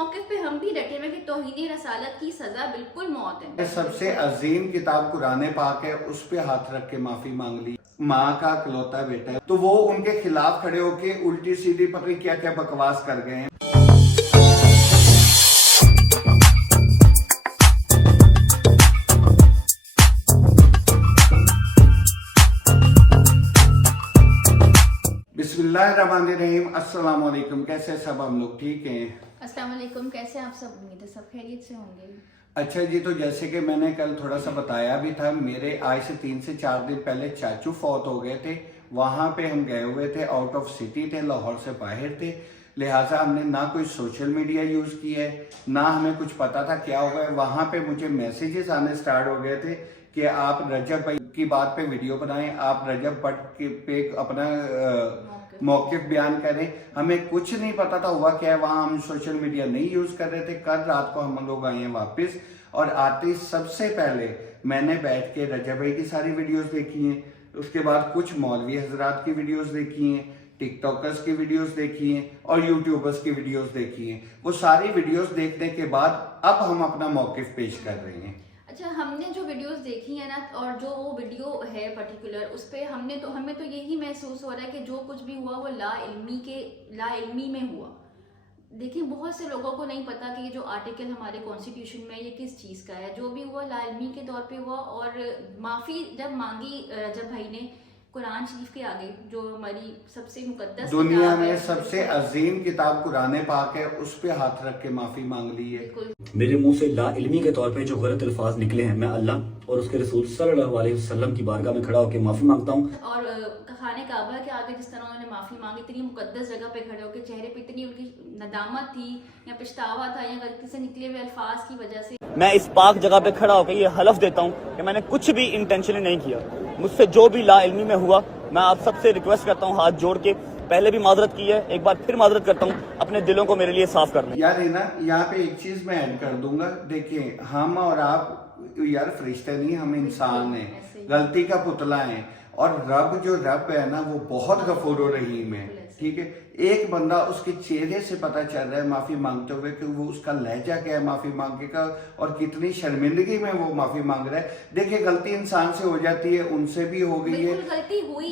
موقف پہ ہم بھی ڈٹے ہوئے کہ توہین رسالت کی سزا بالکل موت ہے. سب سے عظیم کتاب قرآن پاک ہے، اس پہ ہاتھ رکھ کے معافی مانگ لی. ماں کا اکلوتا بیٹا ہے تو وہ ان کے خلاف کھڑے ہو کے الٹی سیدھی پتہ کیا کیا بکواس کر گئے ہیں. بسم اللہ الرحمن الرحیم. السلام علیکم. کیسے سب ہم لوگ ٹھیک ہیں؟ السلام علیکم. کیسے آپ سب؟ امید ہے سب خیریت سے ہوں گے. اچھا جی، تو جیسے کہ میں نے کل تھوڑا سا بتایا بھی تھا، میرے آج سے 3 سے 4 دن پہلے چاچو فوت ہو گئے تھے. وہاں پہ ہم گئے ہوئے تھے، آؤٹ آف سٹی تھے، لاہور سے باہر تھے. لہٰذا ہم نے نہ کوئی سوشل میڈیا یوز کی ہے، نہ ہمیں کچھ پتا تھا کیا ہوگا. وہاں پہ مجھے میسیجز آنے سٹارٹ ہو گئے تھے کہ آپ رجب بھائی کی بات پہ ویڈیو بنائیں، آپ رجب بٹ پہ اپنا موقف بیان کریں. ہمیں کچھ نہیں پتا تھا ہوا کیا ہے. وہاں ہم سوشل میڈیا نہیں یوز کر رہے تھے. کل رات کو ہم لوگ آئے ہیں واپس، اور آتے سب سے پہلے میں نے بیٹھ کے رجب بھائی کی ساری ویڈیوز دیکھی ہیں. اس کے بعد کچھ مولوی حضرات کی ویڈیوز دیکھی ہیں، ٹک ٹاکرز کی ویڈیوز دیکھی ہیں، اور یوٹیوبرز کی ویڈیوز دیکھی ہیں. وہ ساری ویڈیوز دیکھنے کے بعد اب ہم اپنا موقف پیش کر رہے ہیں. اچھا، ہم نے جو ویڈیوز دیکھی ہیں نا، اور جو وہ ویڈیو ہے پرٹیکولر، اس پہ ہمیں تو یہی محسوس ہو رہا ہے کہ جو کچھ بھی ہوا وہ لا علمی میں ہوا. دیکھیں، بہت سے لوگوں کو نہیں پتا کہ یہ جو آرٹیکل ہمارے کانسٹیٹیوشن میں یہ کس چیز کا ہے. جو بھی ہوا لا علمی کے طور پہ ہوا. اور معافی جب مانگی رجب بھائی نے قرآن شریف کے آگے، جو ہماری سب سے مقدس دنیا میں سب سے عظیم کتاب قرآن پاک ہے، اس پہ ہاتھ رکھ کے معافی مانگ لی ہے. میرے منہ سے لا علمی کے طور پہ جو غلط الفاظ نکلے ہیں، میں اللہ اور اس کے رسول صلی اللہ علیہ وسلم کی بارگاہ میں کھڑا ہو کے معافی مانگتا ہوں. اور خانہ کعبہ کے آگے جس طرح انہوں نے معافی مانگی، اتنی مقدس جگہ پہ کھڑے ہو کے چہرے پہ اتنی ان کی ندامت تھی یا پچھتاوا تھا یا غلطی سے نکلے ہوئے الفاظ کی وجہ سے. میں اس پاک جگہ پہ کھڑا ہو کے یہ حلف دیتا ہوں کہ میں نے کچھ بھی انٹینشنلی نہیں کیا. مجھ سے جو بھی لا علمی میں ہوا، میں آپ سب سے ریکویسٹ کرتا ہوں ہاتھ جوڑ کے، پہلے بھی معذرت کی ہے، ایک بار پھر معذرت کرتا ہوں، اپنے دلوں کو میرے لیے صاف کرنا. یار ہے نا، یہاں پہ ایک چیز میں ایڈ کر دوں گا. دیکھیں، ہم اور آپ یار فرشتے نہیں، ہم انسان ہیں، غلطی کا پتلا ہیں. اور رب جو رب ہے نا، وہ بہت غفور و رحیم ہے. ٹھیک ہے، ایک بندہ اس کے چہرے سے پتہ چل رہا ہے معافی مانگتے ہوئے کہ وہ اس کا لہجہ کیا ہے معافی مانگنے کا، اور کتنی شرمندگی میں وہ معافی مانگ رہا ہے. دیکھیں، غلطی انسان سے ہو جاتی ہے، ان سے بھی ہو گئی ہے،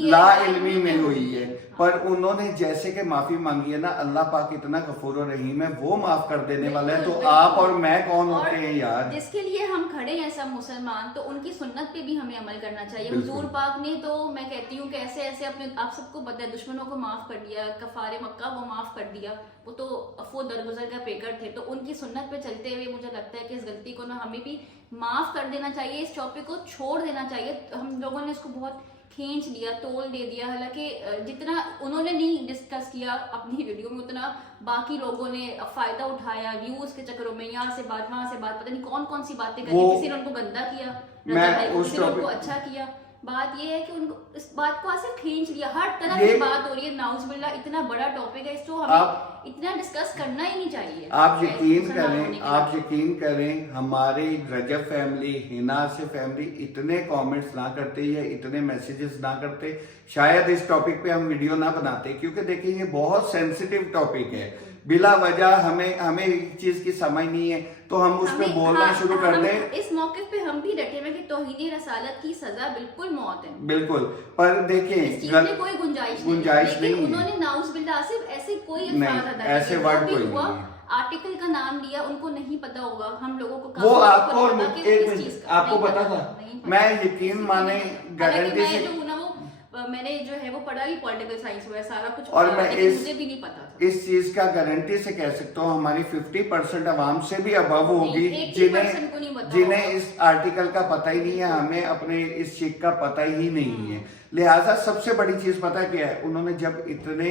لا علمی میں ہوئی ہے. پر انہوں نے جیسے کہ معافی مانگی ہے نا، اللہ پاک اتنا غفور و رحیم ہے، وہ معاف کر دینے والا ہے. تو آپ اور میں کون ہوتے ہیں یار جس کے لیے ہم کھڑے ہیں سب مسلمان؟ تو ان کی سنت پہ بھی ہمیں عمل کرنا چاہیے. حضور پاک نے تو میں کہتی ہوں کہ ایسے ایسے اپنے، آپ سب کو پتہ ہے، دشمنوں کو معاف کر دیا، کفار مکہ وہ معاف کر دیا. وہ تو عفو درگزر کا پیکر تھے. تو ان کی سنت پہ چلتے ہوئے مجھے لگتا ہے کہ اس غلطی کو نا ہمیں بھی معاف کر دینا چاہیے، اس ٹاپک کو چھوڑ دینا چاہیے. ہم لوگوں نے اس کو بہت کھینچ لیا، تول دے دیا. حالانکہ جتنا انہوں نے نہیں ڈسکس کیا اپنی ویڈیو میں، اتنا باقی لوگوں نے فائدہ اٹھایا ویوز کے چکروں میں. یہاں سے بات، وہاں سے بات، پتہ نہیں کون کون سی باتیں کری. کسی نے ان کو گندا کیا، کسی نے ان کو اچھا کیا. بات یہ ہے کہ ان کو اس بات کو ایسے کھینچ لیا. ہر طرح کی بات ہو رہی ہے، نعوذ باللہ. اتنا بڑا ٹاپک ہے، اس کو ہمیں اتنا ڈسکس کرنا ہی نہیں چاہیے. آپ یقین کریں ہماری رجب فیملی، ہنا سے فیملی اتنے کامنٹس نہ کرتے یا اتنے میسیجز نہ کرتے، شاید اس ٹاپک پہ ہم ویڈیو نہ بناتے. کیونکہ دیکھیں، یہ بہت سینسیٹیو ٹاپک ہے. بلا وجہ ہمیں ایک چیز کی سمجھ نہیں ہے تو ہم اس پہ بولنا شروع کر دیں. اس موقف پہ ہم بھی ڈٹے ہوئے کہ توہین رسالت کی سزا بالکل موت ہے. بالکل. پر دیکھیں، اس چیز میں کوئی گنجائش نہیں. انہوں نے نعوذ باللہ صرف ایسے کوئی الفاظ ادا کیے، ایسے ورڈ کوئی ہوا نہیں. آرٹیکل کا نام لیا، ان کو نہیں پتا ہوگا. ہم لوگوں کو وہ آپ کو پتا تھا. میں یقین مانے گارنٹی سے، میں نے جو ہے وہ پڑھا ہی پولیٹیکل سائنس ہوا ہے سارا کچھ، اور میں مجھے بھی نہیں پتا تھا. اس چیز کا گارنٹی سے کہہ سکتا ہوں ہماری 50% عوام سے بھی ابو ہوگی جنہیں اس آرٹیکل کا پتہ ہی نہیں ہے. ہمیں اپنے اس چیز کا پتہ ہی نہیں ہے. لہٰذا سب سے بڑی چیز پتہ کیا ہے، انہوں نے جب اتنے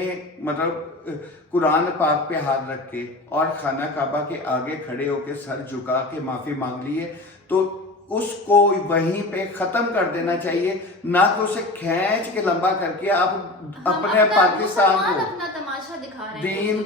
قرآن پاک پہ ہاتھ رکھ کے اور خانہ کعبہ کے آگے کھڑے ہو کے سر جھکا کے معافی مانگ لی ہے، تو اس کو وہیں پہ ختم کر دینا چاہیے، نہ کہ اسے کھینچ کے لمبا کر کے آپ اپنے پاکستان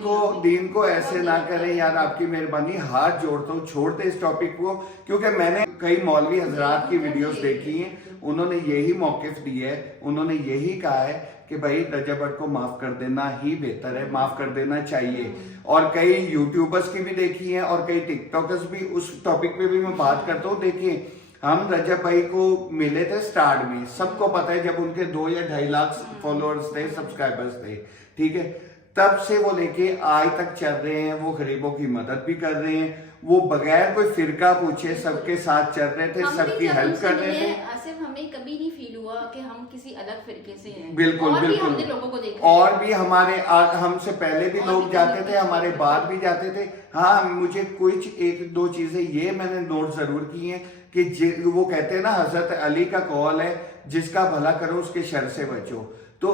کو دین کو ایسے نہ کریں. یار آپ کی مہربانی، ہاتھ جوڑتا ہوں، چھوڑ دے اس ٹاپک کو. کیونکہ میں نے کئی مولوی حضرات کی ویڈیوز دیکھی ہیں، انہوں نے یہی موقف دیا ہے, انہوں نے یہی کہا ہے کہ بھائی رجب بٹ کو معاف کر دینا ہی بہتر ہے, معاف کر دینا چاہیے. اور کئی یوٹیوبرز کی بھی دیکھی ہیں اور کئی ٹک ٹاکرز بھی, اس ٹاپک پہ بھی میں بات کرتا ہوں. دیکھیے ہم رجب بھائی کو ملے تھے سٹارٹ میں, سب کو پتہ ہے جب ان کے 2 یا 2.5 لاکھ فالوورز تھے, سبسکرائبرز تھے, ٹھیک ہے, تب سے وہ لے کے آج تک چل رہے ہیں. وہ غریبوں کی مدد بھی کر رہے ہیں, وہ بغیر کوئی فرقہ پوچھے سب کے ساتھ چل رہے تھے, سب کی ہیلپ کر رہے تھے. صرف ہمیں کبھی نہیں فیل ہوا کہ ہم کسی الگ فرقے سے ہیں. بالکل بالکل. ہم نے لوگوں کو دیکھا, اور بھی ہمارے ہم سے پہلے بھی لوگ جاتے تھے, ہمارے بعد بھی جاتے تھے. ہاں مجھے کچھ 1-2 چیزیں یہ میں نے نوٹ ضرور کی ہیں کہ وہ کہتے ہیں نا, حضرت علی کا قول ہے جس کا بھلا کرو اس کے شر سے بچو. تو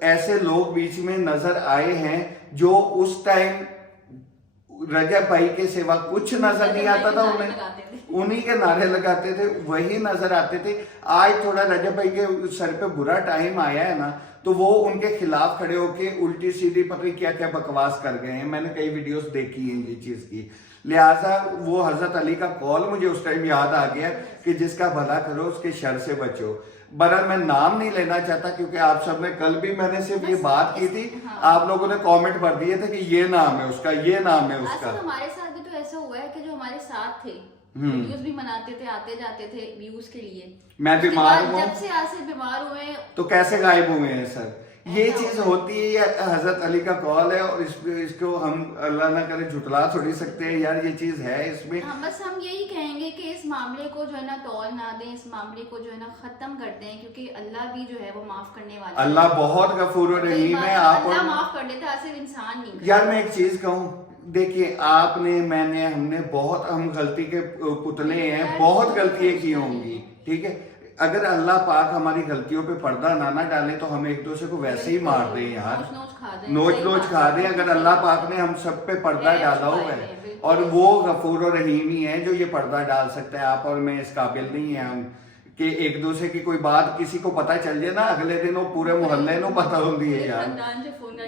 ایسے لوگ بیچ میں نظر آئے ہیں جو اس ٹائم رجب بھائی کے سوا کچھ نظر نہیں آتا تھا, انہیں کے نعرے لگاتے تھے, وہی نظر آتے تھے. آج تھوڑا رجب بھائی کے سر پہ برا ٹائم آیا ہے نا, تو وہ ان کے خلاف کھڑے ہو کے الٹی سیدھی پتہ نہیں کیا کیا بکواس کر گئے ہیں. میں نے کئی ویڈیوز دیکھی ہیں یہ چیز کی. لہٰذا وہ حضرت علی کا قول مجھے اس ٹائم یاد آ گیا کہ جس کا بھلا کرو اس کے شر سے بچو. برحال میں نام نہیں لینا چاہتا کیونکہ آپ سب نے کل بھی میں نے صرف یہ بات کی تھی, آپ لوگوں نے کامنٹ بھر دیے تھے کہ یہ نام ہے اس کا, یہ نام ہے اس کا. ہمارے ساتھ بھی تو ایسا ہوا ہے کہ جو ہمارے ساتھ تھے, ویڈیوز بھی بناتے تھے, آتے جاتے تھے ویوز کے لیے, میں بیمار ہوں, جب سے آج سے بیمار ہوئے تو کیسے غائب ہوئے ہیں سر. یہ چیز ہوتی ہے, یہ حضرت علی کا قول ہے اور اس کو ہم اللہ نہ کرے جھٹلا تھوڑی سکتے ہیں یار, یہ چیز ہے اس میں. بس ہم یہی کہیں گے کہ اس معاملے کو جو ہے نا تول نہ دیں, اس معاملے کو جو ہے نا ختم کر دیں, کیونکہ اللہ بھی جو ہے وہ معاف کرنے والا ہے. اللہ بہت غفور و رحیم ہے. آپ اللہ معاف کر دیتا ہے, صرف انسان نہیں. یار میں ایک چیز کہوں, دیکھیے آپ نے, میں نے, ہم نے بہت, ہم غلطی کے پتلے ہیں, بہت غلطیاں کی ہوں گی, ٹھیک ہے. اگر اللہ پاک ہماری غلطیوں پہ پردہ نہ ڈالے تو ہم ایک دوسرے کو ویسے ہی مار دیں یار, نوچ کھا دیں. اگر اللہ پاک نے ہم سب پہ پردہ ڈالا ہوا ہے, اور وہ غفور و رحیم ہی ہے جو یہ پردہ ڈال سکتا ہے. آپ اور میں اس قابل نہیں ہیں ہم کہ ایک دوسرے کی کوئی بات کسی کو پتہ چل جائے نا, اگلے دن وہ پورے محلے نو پتہ ہوتی ہے یار.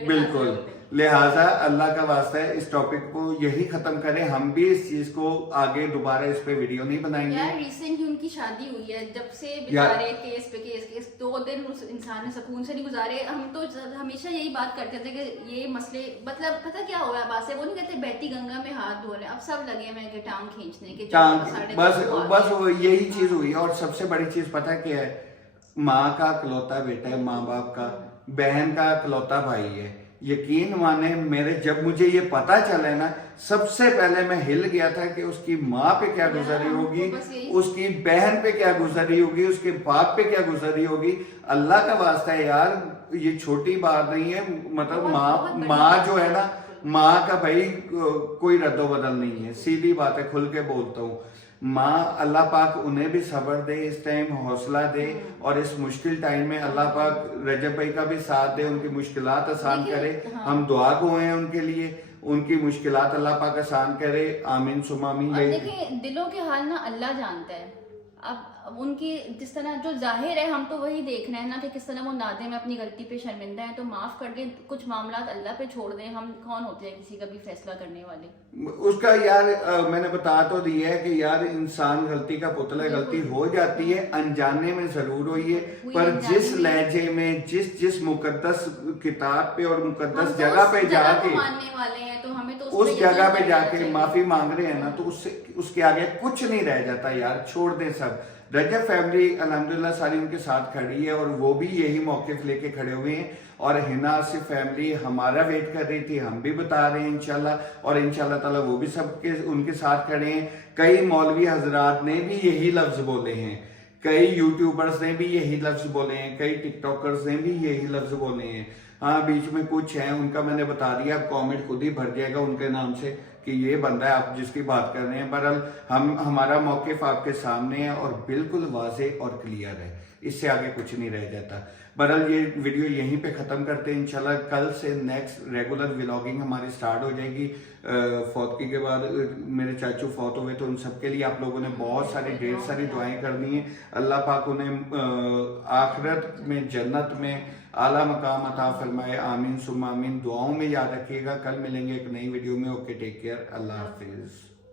بالکل. لہٰذا اللہ کا واسطہ ہے اس ٹاپک کو یہی ختم کریں. ہم بھی اس چیز کو آگے دوبارہ اس پہ ویڈیو نہیں بنائیں گے. یار ریسنٹ ہی ان کی شادی ہوئی ہے, جب سے بیچارے کیس پہ کیس 2 دن اس انسان نے سکون سے نہیں گزارے. ہم تو ہمیشہ یہی بات کرتے تھے کہ یہ مسئلے, مطلب پتہ کیا ہوا ہے بات سے, وہ نہیں کہتے بیٹی گنگا میں ہاتھ دھو رہے, اب سب لگے ہوئے کہ ٹانگ کھینچنے کے, بس یہی چیز ہوئی. اور سب سے بڑی چیز پتہ کیا ہے, ماں کا اکلوتا بیٹا ہے, ماں باپ کا, بہن کا اکلوتا بھائی ہے. یقین مانے میرے, جب مجھے یہ پتا چلا نا, سب سے پہلے میں ہل گیا تھا کہ اس کی ماں پہ کیا گزری ہوگی, اس کی بہن پہ کیا گزری ہوگی, اس کے باپ پہ کیا گزری ہوگی. اللہ کا واسطہ ہے یار, یہ چھوٹی بات نہیں ہے. مطلب ماں جو ہے نا, ماں کا بھائی کوئی رد و بدل نہیں ہے, سیدھی بات ہے, کھل کے بولتا ہوں. ماں, اللہ پاک انہیں بھی صبر دے, اس ٹائم حوصلہ دے, اور اس مشکل ٹائم میں اللہ پاک رجب بھائی کا بھی ساتھ دے, ان کی مشکلات آسان کرے. ہم دعا گو ہیں ان کے لیے, ان کی مشکلات اللہ پاک آسان کرے. آمین ثم آمین. دیکھیں دلوں کے حال نا اللہ جانتا ہے. اب ان کی جس طرح جو ظاہر ہے ہم تو وہی دیکھ رہے ہیں نا کہ کس طرح وہ نادم اپنی غلطی پہ شرمندہ ہیں, تو معاف کر کے کچھ معاملات اللہ پہ چھوڑ دیں. ہم کون ہوتے ہیں کسی کا بھی فیصلہ کرنے والے. اس کا یار میں نے بتا تو دیا ہے کہ یار انسان غلطی کا پتلا, غلطی ہو جاتی ہے, انجانے میں ضرور ہوئی ہے, پر جس لہجے میں, جس مقدس کتاب پہ اور مقدس جگہ پہ جا کے ماننے والے ہیں, تو ہمیں تو اس جگہ پہ جا کے معافی مانگ رہے ہیں نا, تو اس کے آگے کچھ نہیں رہ جاتا یار. چھوڑ دیں سب. رجب فیملی الحمدللہ ساری ان کے ساتھ کھڑی ہے, اور وہ بھی یہی موقف لے کے کھڑے ہوئے ہیں. اور ہنا آصف فیملی ہمارا ویٹ کر رہی تھی, ہم بھی بتا رہے ہیں انشاءاللہ, اور انشاءاللہ تعالی وہ بھی سب کے ان کے ساتھ کھڑے ہیں. کئی مولوی حضرات نے بھی یہی لفظ بولے ہیں, کئی یوٹیوبرز نے بھی یہی لفظ بولے ہیں, کئی ٹک ٹاکرز نے بھی یہی لفظ بولے ہیں. ہاں بیچ میں کچھ ہیں, ان کا میں نے بتا دیا, اب کامنٹ خود ہی بھر جائے گا ان کے نام سے کہ یہ بندہ ہے آپ جس کی بات کر رہے ہیں. بہرحال ہمارا موقف آپ کے سامنے ہے اور بالکل واضح اور کلیئر ہے, اس سے آگے کچھ نہیں رہ جاتا. بہرحال یہ ویڈیو یہیں پہ ختم کرتے ہیں. انشاءاللہ کل سے نیکسٹ ریگولر ولاگنگ ہماری سٹارٹ ہو جائے گی. فوتگی کے بعد میرے چاچو فوت ہوئے, تو ان سب کے لیے آپ لوگوں نے بہت ساری ڈھیر ساری دعائیں کرنی ہیں. اللہ پاک انہیں آخرت میں, جنت میں اعلیٰ مقام عطا فرمائے. آمین ثم آمین. دعاؤں میں یاد رکھیے گا. کل ملیں گے ایک نئی ویڈیو میں. Okay, take care. اللہ حافظ.